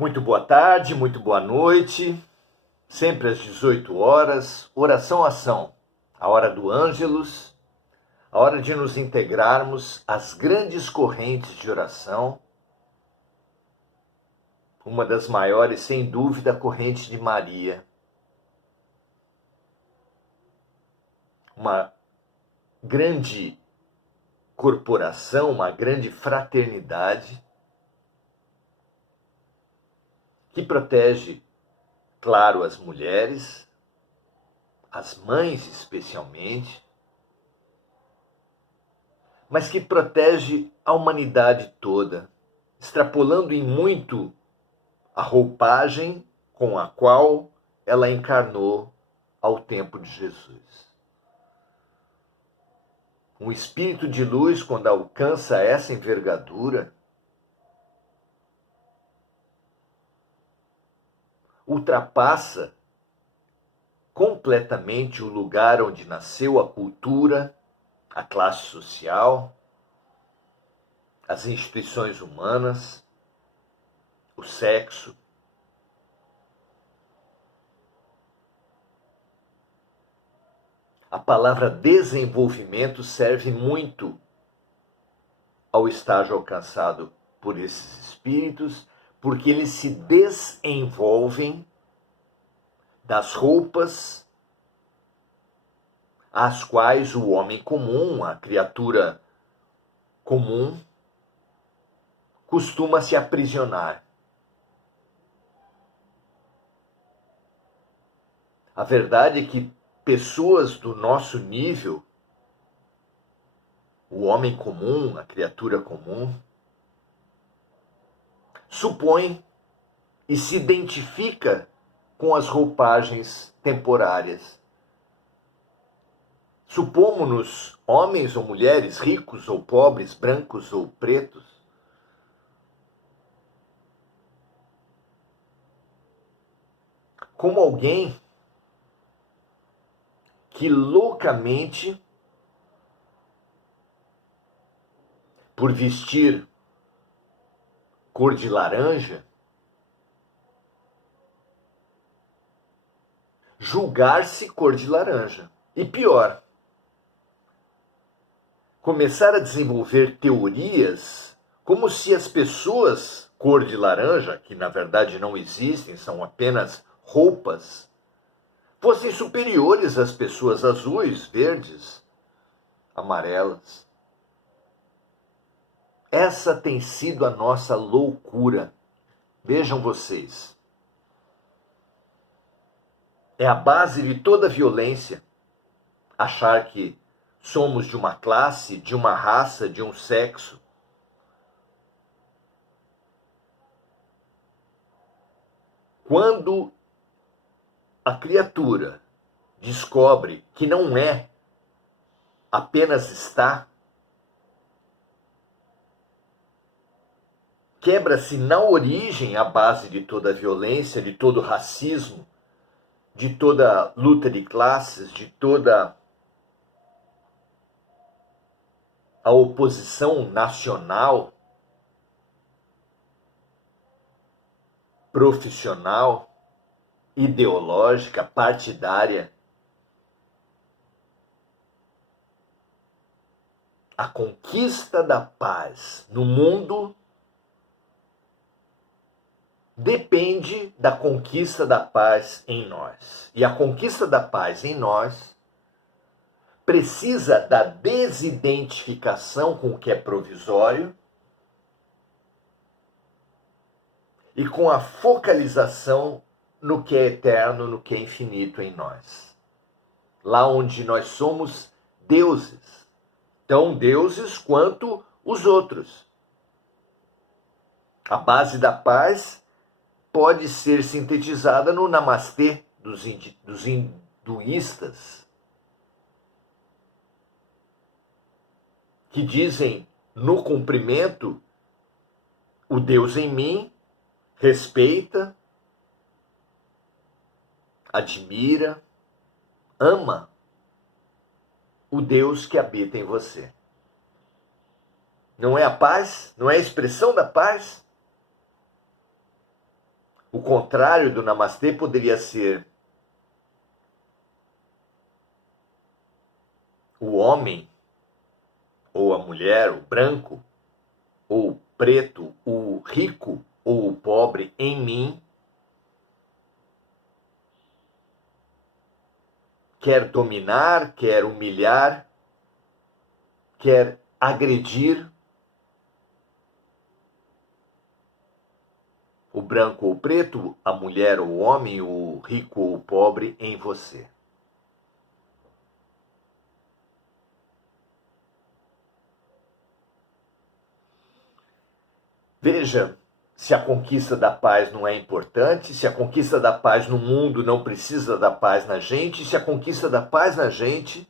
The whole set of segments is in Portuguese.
Muito boa tarde, muito boa noite, sempre às 18 horas, oração ação, a hora do Ângelus, a hora de nos integrarmos às grandes correntes de oração, uma das maiores, sem dúvida, a corrente de Maria, uma grande corporação, uma grande fraternidade que protege, claro, as mulheres, as mães especialmente, mas que protege a humanidade toda, extrapolando em muito a roupagem com a qual ela encarnou ao tempo de Jesus. Um espírito de luz, quando alcança essa envergadura, ultrapassa completamente o lugar onde nasceu a cultura, a classe social, as instituições humanas, o sexo. A palavra desenvolvimento serve muito ao estágio alcançado por esses espíritos, porque eles se desenvolvem das roupas às quais o homem comum, a criatura comum, costuma se aprisionar. A verdade é que pessoas do nosso nível, o homem comum, a criatura comum, supõe e se identifica com as roupagens temporárias. Supomos-nos homens ou mulheres, ricos ou pobres, brancos ou pretos, como alguém que loucamente, por vestir cor de laranja, julgar-se cor de laranja. E pior, começar a desenvolver teorias como se as pessoas cor de laranja, que na verdade não existem, são apenas roupas, fossem superiores às pessoas azuis, verdes, amarelas. Essa tem sido a nossa loucura. Vejam vocês. É a base de toda violência achar que somos de uma classe, de uma raça, de um sexo. Quando a criatura descobre que não é, apenas está, quebra-se na origem a base de toda a violência, de todo o racismo, de toda luta de classes, de toda a oposição nacional, profissional, ideológica, partidária. A conquista da paz no mundo depende da conquista da paz em nós. E a conquista da paz em nós precisa da desidentificação com o que é provisório e com a focalização no que é eterno, no que é infinito em nós. Lá onde nós somos deuses, tão deuses quanto os outros. A base da paz pode ser sintetizada no Namastê dos hinduístas, que dizem no cumprimento: o Deus em mim respeita, admira, ama o Deus que habita em você. Não é a paz? Não é a expressão da paz? O contrário do namastê poderia ser o homem, ou a mulher, o branco, ou o preto, o rico ou o pobre em mim, quer dominar, quer humilhar, quer agredir o branco ou o preto, a mulher ou o homem, o rico ou o pobre em você. Veja se a conquista da paz não é importante, se a conquista da paz no mundo não precisa da paz na gente, se a conquista da paz na gente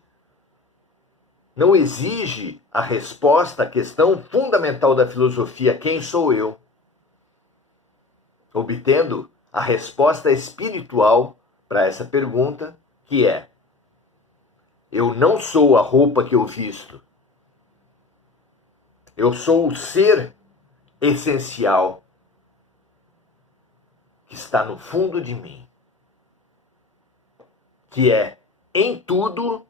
não exige a resposta à questão fundamental da filosofia: quem sou eu? Obtendo a resposta espiritual para essa pergunta, que é: eu não sou a roupa que eu visto. Eu sou o ser essencial que está no fundo de mim, que é em tudo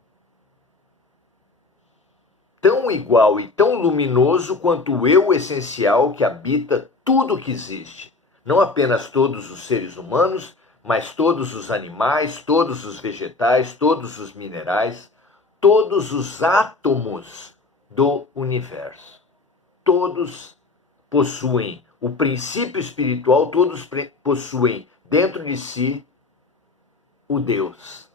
tão igual e tão luminoso quanto o eu essencial que habita tudo que existe. Não apenas todos os seres humanos, mas todos os animais, todos os vegetais, todos os minerais, todos os átomos do universo. Todos possuem o princípio espiritual, todos possuem dentro de si o Deus.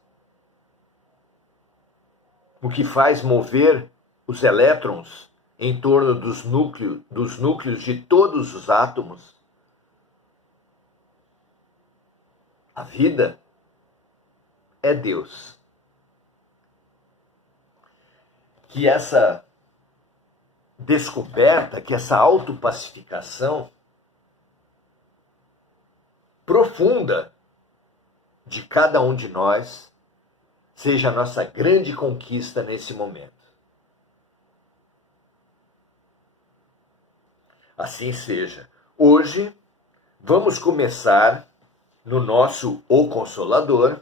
O que faz mover os elétrons em torno dos núcleos de todos os átomos. A vida é Deus. Que essa descoberta, que essa autopacificação profunda de cada um de nós seja a nossa grande conquista nesse momento. Assim seja. Hoje vamos começar no nosso O Consolador,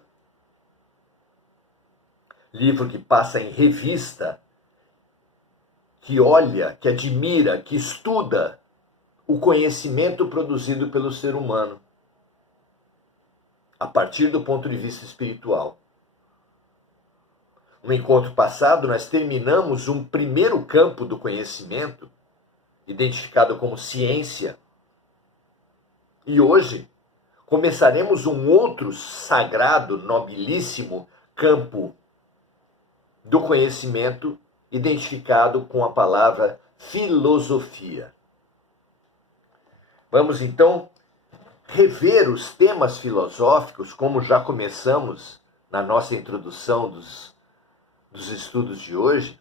livro que passa em revista, que olha, que admira, que estuda o conhecimento produzido pelo ser humano, a partir do ponto de vista espiritual. No encontro passado, nós terminamos um primeiro campo do conhecimento, identificado como ciência, e hoje começaremos um outro sagrado, nobilíssimo campo do conhecimento, identificado com a palavra filosofia. Vamos então rever os temas filosóficos, como já começamos na nossa introdução dos estudos de hoje,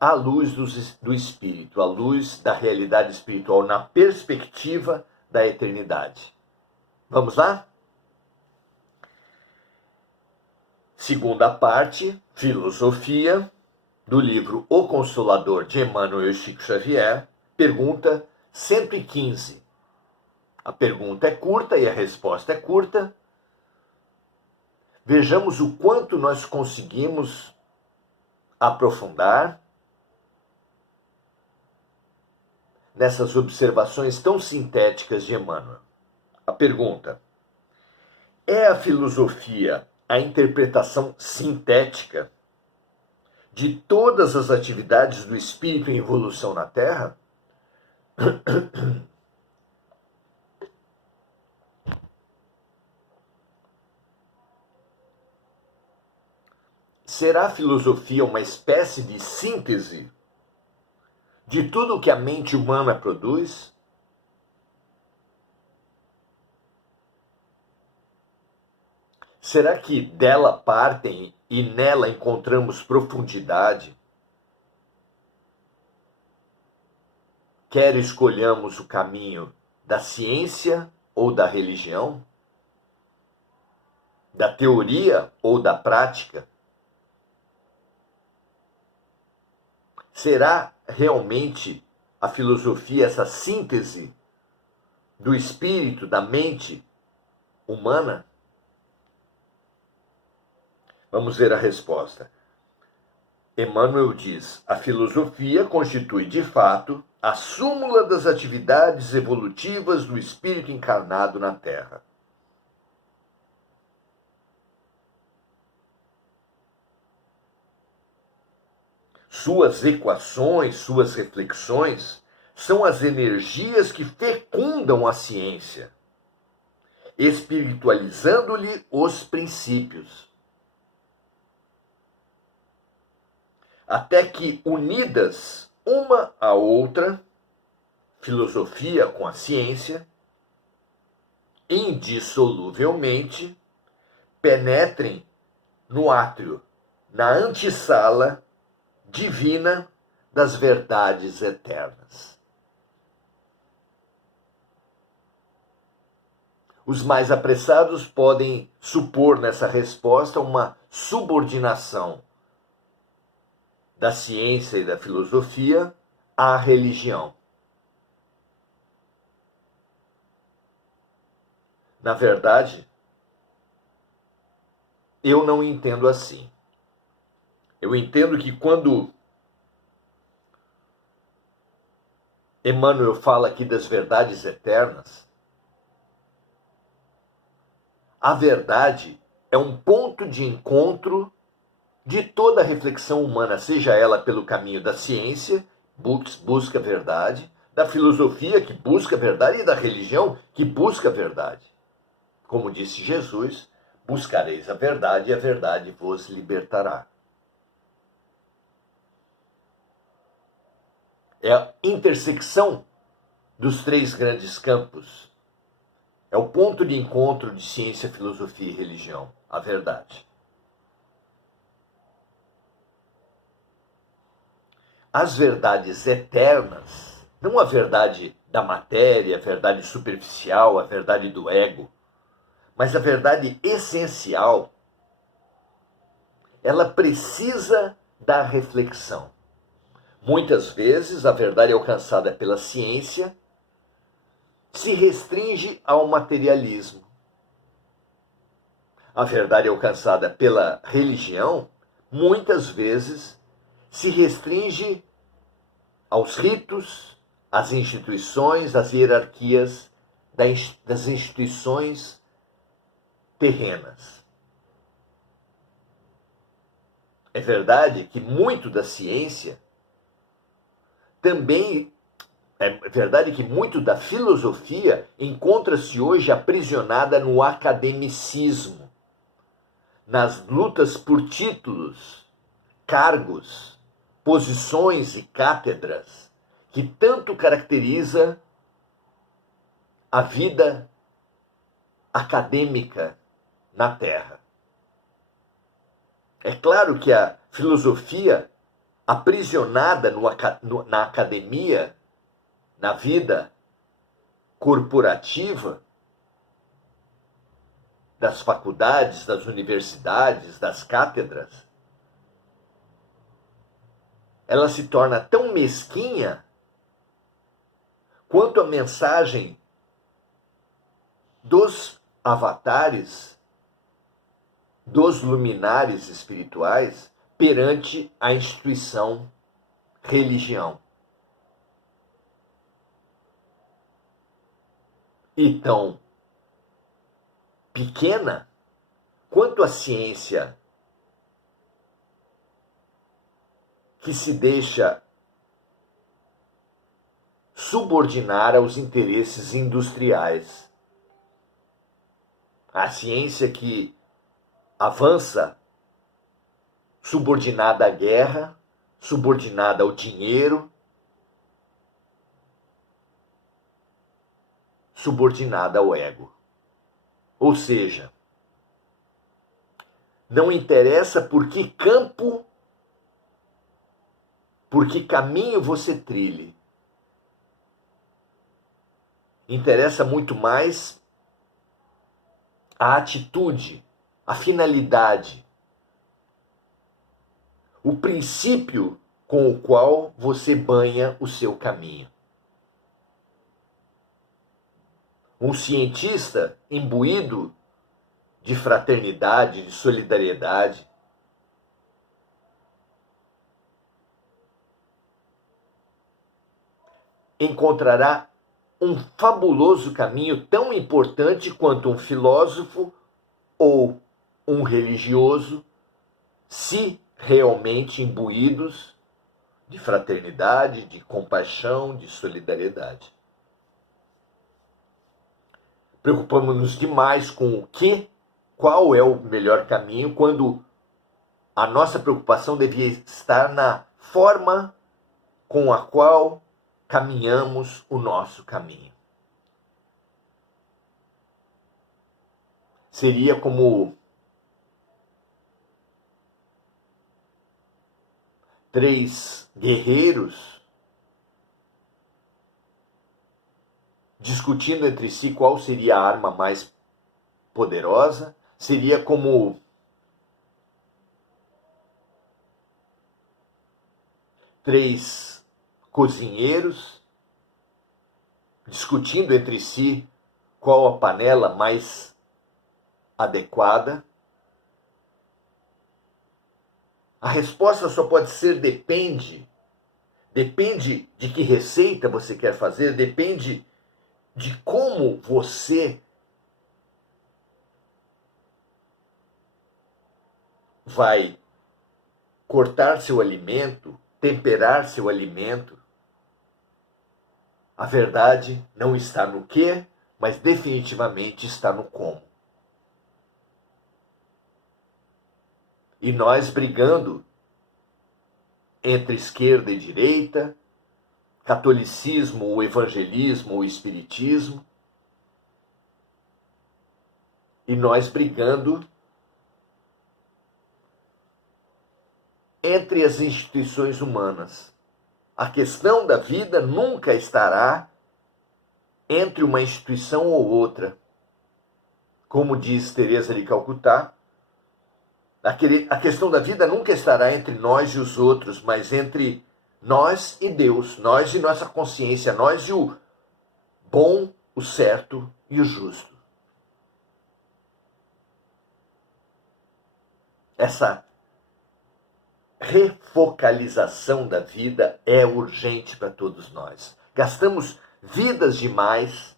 à luz do espírito, à luz da realidade espiritual, na perspectiva da eternidade. Vamos lá? Segunda parte, filosofia, do livro O Consolador, de Emmanuel Chico Xavier, pergunta 115. A pergunta é curta e a resposta é curta. Vejamos o quanto nós conseguimos aprofundar nessas observações tão sintéticas de Emmanuel. A pergunta: é a filosofia a interpretação sintética de todas as atividades do espírito em evolução na Terra? Será a filosofia uma espécie de síntese de tudo o que a mente humana produz? Será que dela partem e nela encontramos profundidade? Quer escolhamos o caminho da ciência ou da religião? Da teoria ou da prática? Será realmente a filosofia, essa síntese do espírito, da mente humana? Vamos ver a resposta. Emmanuel diz: a filosofia constitui, de fato, a súmula das atividades evolutivas do espírito encarnado na Terra. Suas equações, suas reflexões, são as energias que fecundam a ciência, espiritualizando-lhe os princípios. Até que, unidas uma à outra, filosofia com a ciência, indissoluvelmente, penetrem no átrio, na antessala divina das verdades eternas. Os mais apressados podem supor nessa resposta uma subordinação da ciência e da filosofia à religião. Na verdade, eu não entendo assim. Eu entendo que quando Emmanuel fala aqui das verdades eternas, a verdade é um ponto de encontro de toda a reflexão humana, seja ela pelo caminho da ciência, busca a verdade, da filosofia, que busca a verdade, e da religião, que busca a verdade. Como disse Jesus, buscareis a verdade e a verdade vos libertará. É a intersecção dos três grandes campos. É o ponto de encontro de ciência, filosofia e religião, a verdade. As verdades eternas, não a verdade da matéria, a verdade superficial, a verdade do ego, mas a verdade essencial, ela precisa da reflexão. Muitas vezes a verdade alcançada pela ciência se restringe ao materialismo. A verdade alcançada pela religião, muitas vezes, se restringe aos ritos, às instituições, às hierarquias das instituições terrenas. É verdade que muito da ciência também é verdade que muito da filosofia encontra-se hoje aprisionada no academicismo, nas lutas por títulos, cargos, posições e cátedras, que tanto caracteriza a vida acadêmica na Terra. É claro que a filosofia, aprisionada na academia, na vida corporativa, das faculdades, das universidades, das cátedras, ela se torna tão mesquinha quanto a mensagem dos avatares, dos luminares espirituais perante a instituição religião. E tão pequena quanto a ciência que se deixa subordinar aos interesses industriais. A ciência que avança subordinada à guerra, subordinada ao dinheiro, subordinada ao ego. Ou seja, não interessa por que campo, por que caminho você trilhe. Interessa muito mais a atitude, a finalidade, o princípio com o qual você banha o seu caminho. Um cientista imbuído de fraternidade, de solidariedade, encontrará um fabuloso caminho tão importante quanto um filósofo ou um religioso, se realmente imbuídos de fraternidade, de compaixão, de solidariedade. Preocupamos-nos demais com o que, qual é o melhor caminho, quando a nossa preocupação devia estar na forma com a qual caminhamos o nosso caminho. Seria como três guerreiros discutindo entre si qual seria a arma mais poderosa. Seria como três cozinheiros discutindo entre si qual a panela mais adequada. A resposta só pode ser depende. Depende de que receita você quer fazer, depende de como você vai cortar seu alimento, temperar seu alimento. A verdade não está no que, mas definitivamente está no como. E nós brigando entre esquerda e direita, catolicismo, o evangelismo, o espiritismo, e nós brigando entre as instituições humanas. A questão da vida nunca estará entre uma instituição ou outra. Como diz Teresa de Calcutá, a questão da vida nunca estará entre nós e os outros, mas entre nós e Deus, nós e nossa consciência, nós e o bom, o certo e o justo. Essa refocalização da vida é urgente para todos nós. Gastamos vidas demais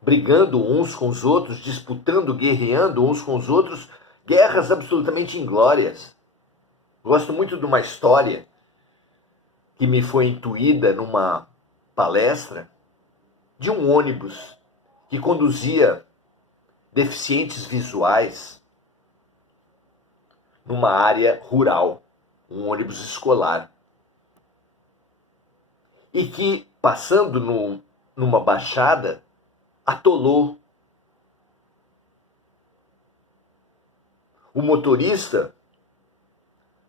brigando uns com os outros, disputando, guerreando uns com os outros, guerras absolutamente inglórias. Gosto muito de uma história que me foi intuída numa palestra de um ônibus que conduzia deficientes visuais numa área rural, um ônibus escolar, e que, passando numa baixada, atolou. O motorista,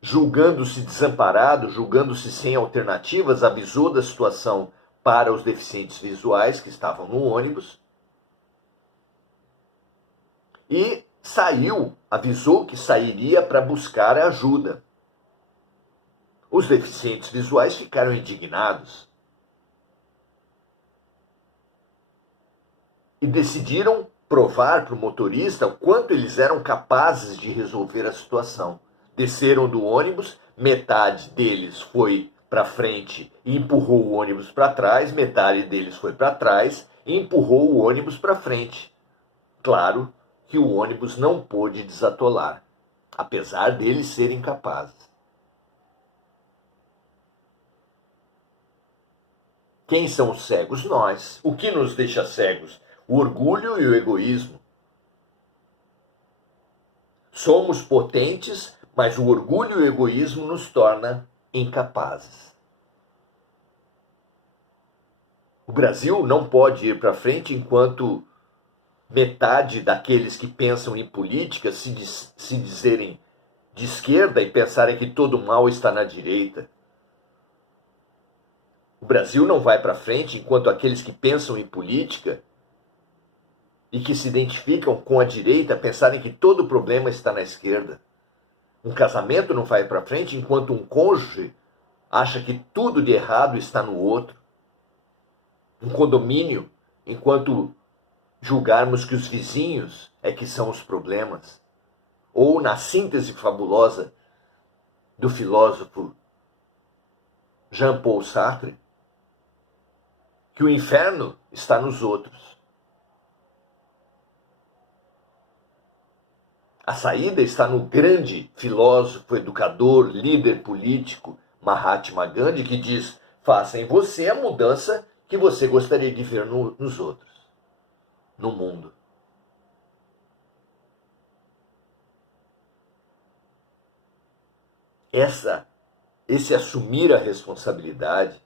julgando-se desamparado, julgando-se sem alternativas, avisou da situação para os deficientes visuais que estavam no ônibus e avisou que sairia para buscar ajuda. Os deficientes visuais ficaram indignados e decidiram provar para o motorista o quanto eles eram capazes de resolver a situação. Desceram do ônibus, metade deles foi para frente e empurrou o ônibus para trás, metade deles foi para trás e empurrou o ônibus para frente. Claro que o ônibus não pôde desatolar, apesar deles serem capazes. Quem são os cegos? Nós. O que nos deixa cegos? O orgulho e o egoísmo. Somos potentes, mas o orgulho e o egoísmo nos torna incapazes. O Brasil não pode ir para frente enquanto metade daqueles que pensam em política se dizerem de esquerda e pensarem que todo mal está na direita. O Brasil não vai para frente enquanto aqueles que pensam em política e que se identificam com a direita pensarem que todo o problema está na esquerda. Um casamento não vai para frente enquanto um cônjuge acha que tudo de errado está no outro. Um condomínio, enquanto julgarmos que os vizinhos é que são os problemas. Ou na síntese fabulosa do filósofo Jean-Paul Sartre, que o inferno está nos outros. A saída está no grande filósofo, educador, líder político Mahatma Gandhi, que diz: faça em você a mudança que você gostaria de ver nos outros, no mundo. Esse assumir a responsabilidade,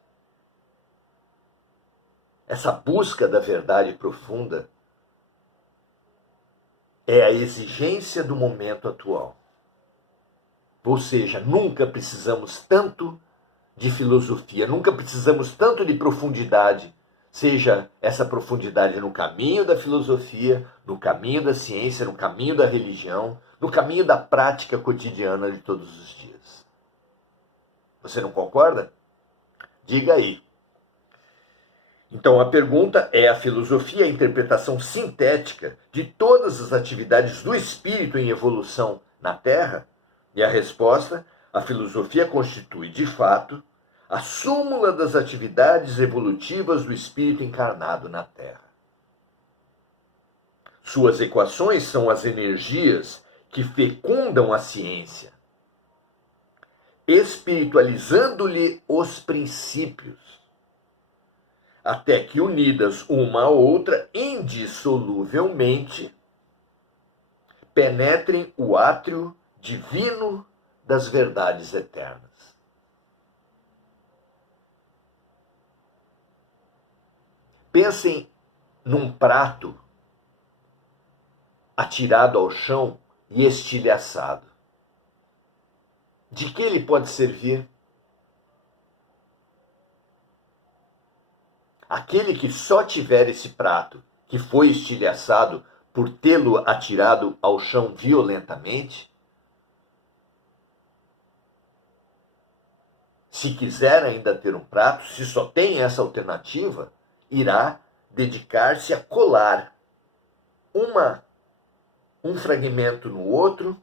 essa busca da verdade profunda, é a exigência do momento atual. Ou seja, nunca precisamos tanto de filosofia, nunca precisamos tanto de profundidade, seja essa profundidade no caminho da filosofia, no caminho da ciência, no caminho da religião, no caminho da prática cotidiana de todos os dias. Você não concorda? Diga aí. Então a pergunta é: a filosofia é a interpretação sintética de todas as atividades do espírito em evolução na Terra? E a resposta: a filosofia constitui, de fato, a súmula das atividades evolutivas do espírito encarnado na Terra. Suas equações são as energias que fecundam a ciência, espiritualizando-lhe os princípios, até que, unidas uma à outra indissoluvelmente, penetrem o átrio divino das verdades eternas. Pensem num prato atirado ao chão e estilhaçado. De que ele pode servir? Aquele que só tiver esse prato, que foi estilhaçado por tê-lo atirado ao chão violentamente, se quiser ainda ter um prato, se só tem essa alternativa, irá dedicar-se a colar um fragmento no outro,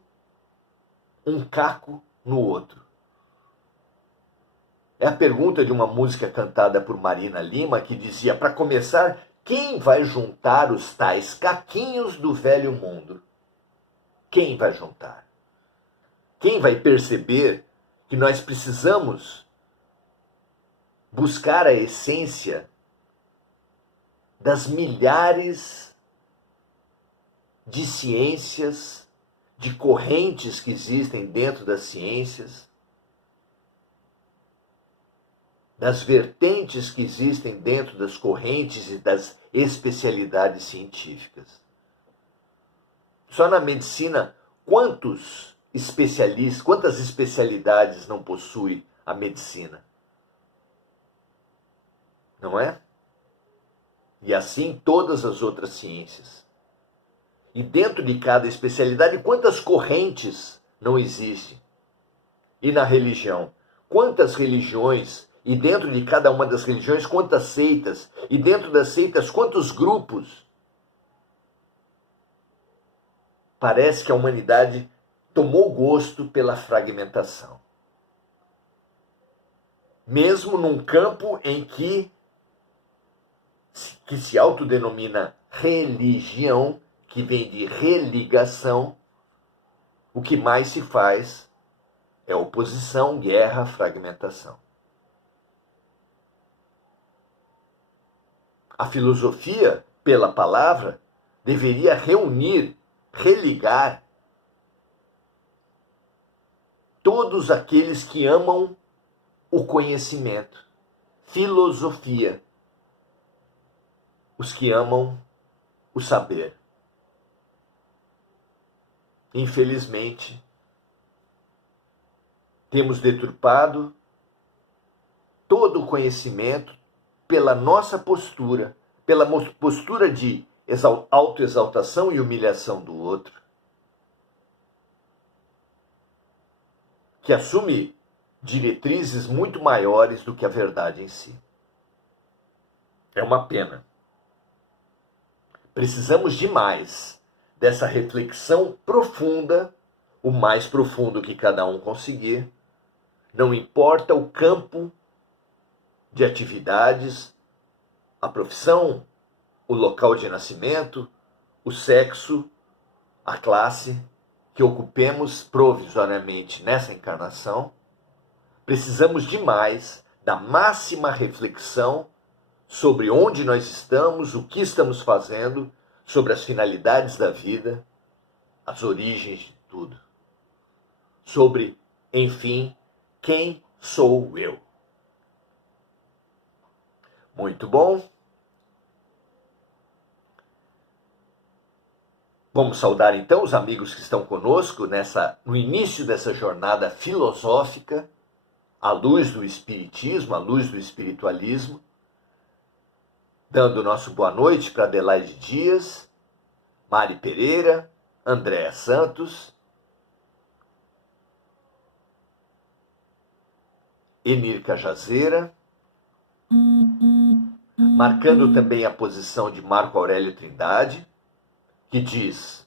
um caco no outro. É a pergunta de uma música cantada por Marina Lima, que dizia: para começar, quem vai juntar os tais caquinhos do velho mundo? Quem vai juntar? Quem vai perceber que nós precisamos buscar a essência das milhares de ciências, de correntes que existem dentro das ciências, das vertentes que existem dentro das correntes e das especialidades científicas? Só na medicina, quantas especialidades não possui a medicina? Não é? E assim todas as outras ciências. E dentro de cada especialidade, quantas correntes não existem? E na religião, quantas religiões? E dentro de cada uma das religiões, quantas seitas? E dentro das seitas, quantos grupos? Parece que a humanidade tomou gosto pela fragmentação. Mesmo num campo em que se autodenomina religião, que vem de religação, o que mais se faz é oposição, guerra, fragmentação. A filosofia, pela palavra, deveria reunir, religar todos aqueles que amam o conhecimento. Filosofia. Os que amam o saber. Infelizmente, temos deturpado todo o conhecimento pela nossa postura, pela postura de autoexaltação e humilhação do outro, que assume diretrizes muito maiores do que a verdade em si. É uma pena. Precisamos demais dessa reflexão profunda, o mais profundo que cada um conseguir. Não importa o campo de atividades, a profissão, o local de nascimento, o sexo, a classe que ocupemos provisoriamente nessa encarnação. Precisamos demais da máxima reflexão sobre onde nós estamos, o que estamos fazendo, sobre as finalidades da vida, as origens de tudo. Sobre, enfim, quem sou eu. Muito bom. Vamos saudar então os amigos que estão conosco no início dessa jornada filosófica, à luz do espiritismo, à luz do espiritualismo, dando nosso boa noite para Adelaide Dias, Mari Pereira, Andréa Santos, Enir Cajazeira, marcando também a posição de Marco Aurélio Trindade, que diz: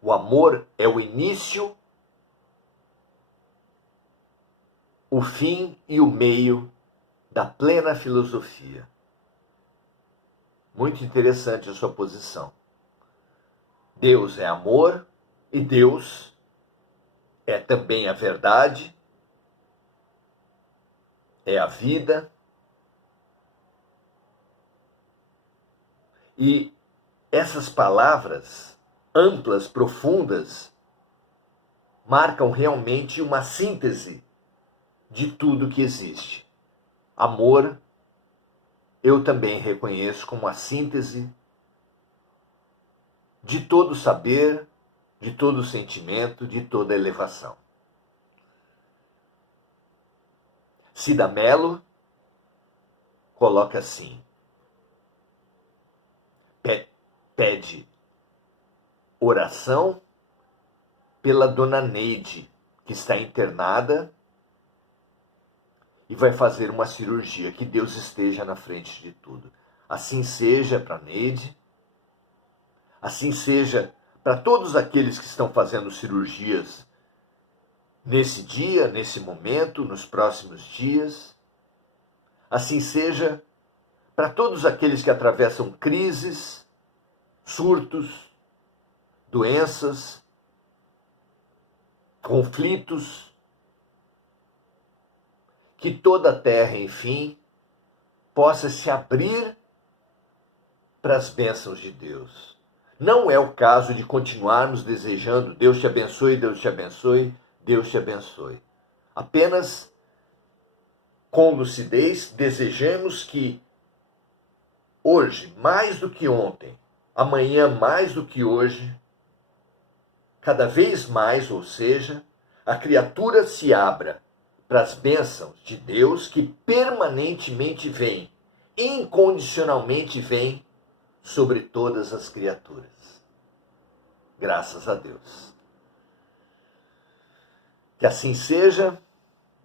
o amor é o início, o fim e o meio da plena filosofia. Muito interessante a sua posição. Deus é amor e Deus é também a verdade, é a vida. E essas palavras amplas, profundas, marcam realmente uma síntese de tudo que existe. Amor, eu também reconheço como a síntese de todo saber, de todo sentimento, de toda elevação. Cida Mello coloca assim: pede oração pela dona Neide, que está internada e vai fazer uma cirurgia. Que Deus esteja na frente de tudo. Assim seja para Neide, assim seja para todos aqueles que estão fazendo cirurgias nesse dia, nesse momento, nos próximos dias. Assim seja para todos aqueles que atravessam crises, surtos, doenças, conflitos, que toda a terra, enfim, possa se abrir para as bênçãos de Deus. Não é o caso de continuarmos desejando Deus te abençoe, Deus te abençoe, Deus te abençoe. Apenas com lucidez desejemos que hoje, mais do que ontem, amanhã mais do que hoje, cada vez mais, ou seja, a criatura se abra para as bênçãos de Deus que permanentemente vem, incondicionalmente vem sobre todas as criaturas. Graças a Deus. Que assim seja,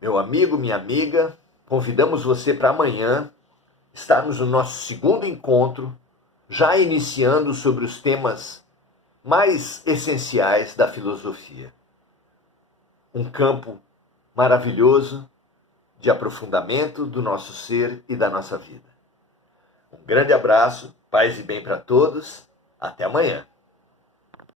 meu amigo, minha amiga. Convidamos você para amanhã estarmos no nosso segundo encontro, já iniciando sobre os temas mais essenciais da filosofia. Um campo maravilhoso de aprofundamento do nosso ser e da nossa vida. Um grande abraço, paz e bem para todos. Até amanhã.